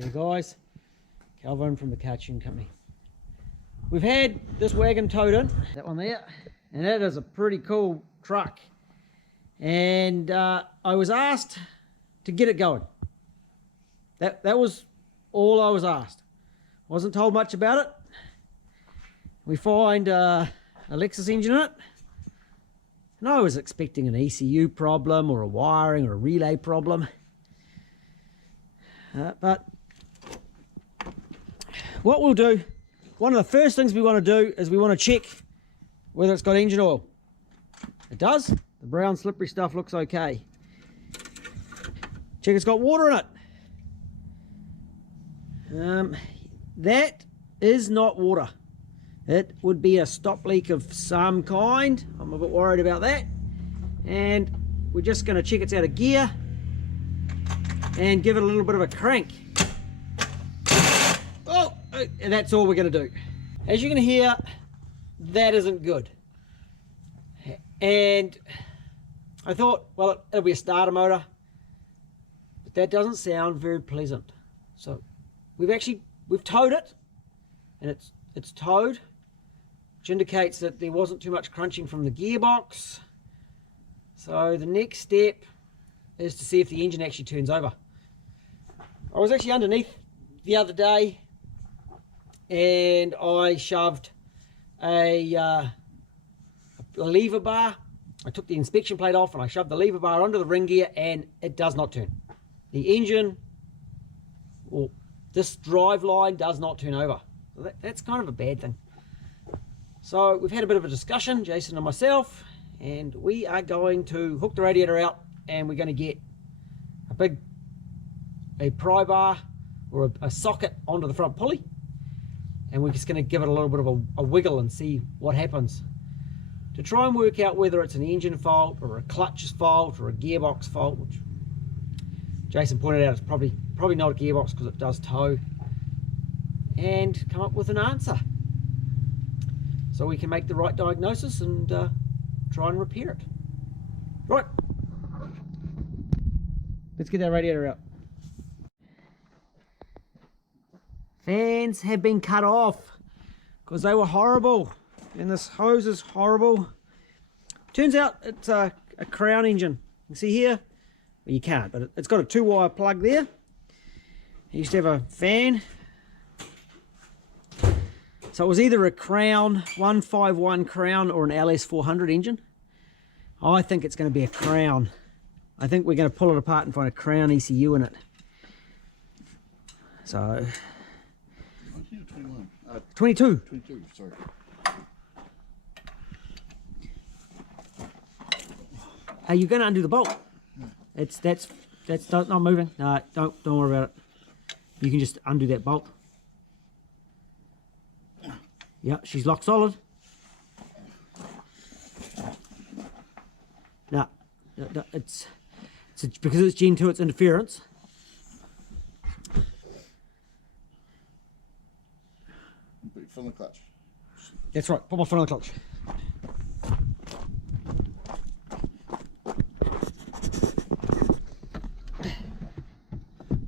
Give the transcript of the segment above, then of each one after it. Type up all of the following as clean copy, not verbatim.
G'day guys, Calvin from the Cartoon Company. We've had this wagon towed in, that one there, and that is a pretty cool truck. And I was asked to get it going. That was all I was asked. Wasn't told much about it. We find a Lexus engine in it. And I was expecting an ECU problem or a wiring or a relay problem. But what we'll do, one of the first things we want to do is we want to check whether it's got engine oil. It does. The brown slippery stuff looks okay. Check it's got water in it. That is not water. It would be a stop leak of some kind. I'm a bit worried about that. And we're just going to check it's out of gear and give it a little bit of a crank. Oh, and that's all we're going to do. As you can hear, that isn't good. And I thought, well, it'll be a starter motor, but that doesn't sound very pleasant. So we've towed it, and it's towed, which indicates that there wasn't too much crunching from the gearbox. So the next step is to see if the engine actually turns over. I was actually underneath the other day, and I shoved a lever bar. I took the inspection plate off and I shoved the lever bar under the ring gear, and it does not turn. The engine, or this drive line, does not turn over. So that's kind of a bad thing. So we've had a bit of a discussion, Jason and myself, and we are going to hook the radiator out, and we're going to get a pry bar or a socket onto the front pulley, and we're just going to give it a little bit of a wiggle and see what happens, to try and work out whether it's an engine fault or a clutch's fault or a gearbox fault, which Jason pointed out is probably not a gearbox because it does tow, and come up with an answer so we can make the right diagnosis and try and repair it. Right, let's get that radiator out. Fans have been cut off because they were horrible, and this hose is horrible. Turns out it's a Crown engine. You see here, well, you can't, but it's got a 2-wire plug there. It used to have a fan, so it was either a Crown 151 Crown or an LS 400 engine. I think it's going to be a Crown. I think we're going to pull it apart and find a Crown ECU in it. So 22. 22, sorry. Are you going to undo the bolt? Yeah. That's not moving. No, don't worry about it. You can just undo that bolt. Yeah, she's locked solid. No, it's because it's Gen 2, it's interference. Put your foot in the clutch. That's right, put my foot on the clutch.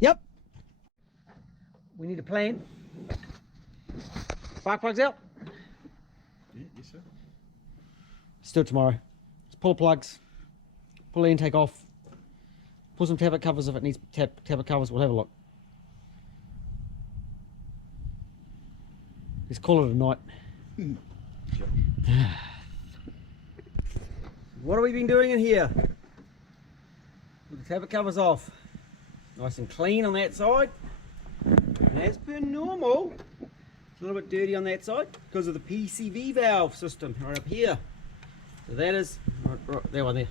Yep. We need a plan. Spark plugs out. Yeah, yes sir. Let's do it tomorrow. Let's pull the plugs, pull the intake off, pull some tablet covers if it needs tablet covers. We'll have a look. Let's call it a night. Sure. What have we been doing in here? With the tablet covers off. Nice and clean on that side. And as per normal, it's a little bit dirty on that side because of the PCV valve system right up here. So that is, right, that one there.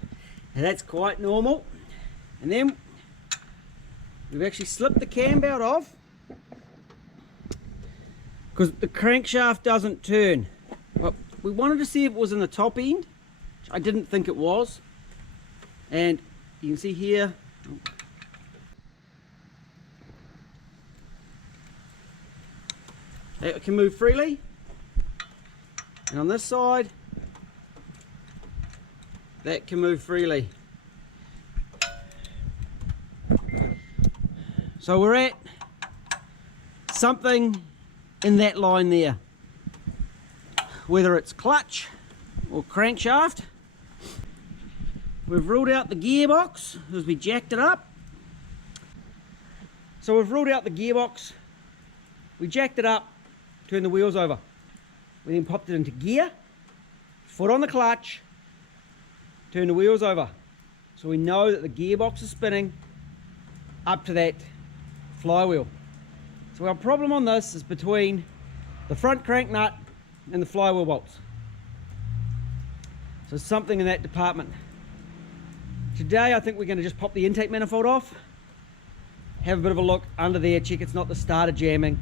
And that's quite normal. And then we've actually slipped the cam belt off because the crankshaft doesn't turn. Well, we wanted to see if it was in the top end, which I didn't think it was. And you can see here, it can move freely. And on this side, that can move freely. So we're at something in that line there. Whether it's clutch or crankshaft. We've ruled out the gearbox as we jacked it up. So we've ruled out the gearbox. We jacked it up, turned the wheels over. We then popped it into gear, foot on the clutch, turned the wheels over. So we know that the gearbox is spinning up to that flywheel. So our problem on this is between the front crank nut and the flywheel bolts. So something in that department. Today I think we're going to just pop the intake manifold off, have a bit of a look under there, check it's not the starter jamming.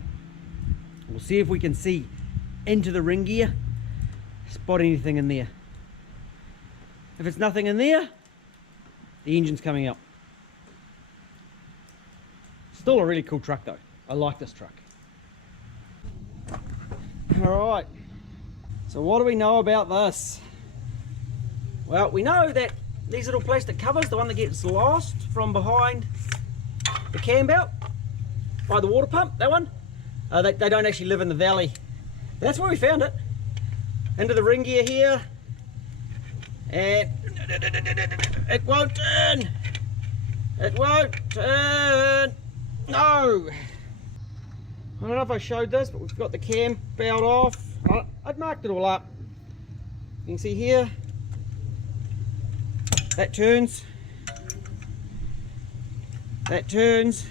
We'll see if we can see into the ring gear, spot anything in there. If it's nothing in there, the engine's coming out. Still a really cool truck though. I like this truck. Alright, so what do we know about this? Well, we know that these little plastic covers, the one that gets lost from behind the cam belt by the water pump, that one, they don't actually live in the valley. That's where we found it. Into the ring gear here, and it won't turn. It won't turn. No. I don't know if I showed this, but we've got the cam belt off. I'd marked it all up. You can see here, that turns. That turns.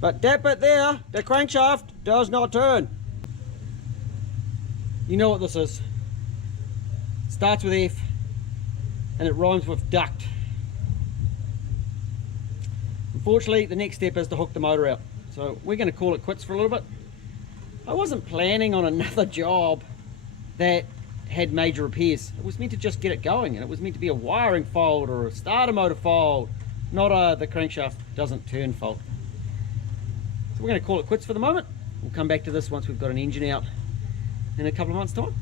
But that bit there, the crankshaft, does not turn. You know what this is. It starts with F and it rhymes with duct. Unfortunately, the next step is to hook the motor out. So we're going to call it quits for a little bit. I wasn't planning on another job that had major repairs. It was meant to just get it going, and it was meant to be a wiring fault or a starter motor fault, not the crankshaft doesn't turn fault. So we're going to call it quits for the moment. We'll come back to this once we've got an engine out in a couple of months' time.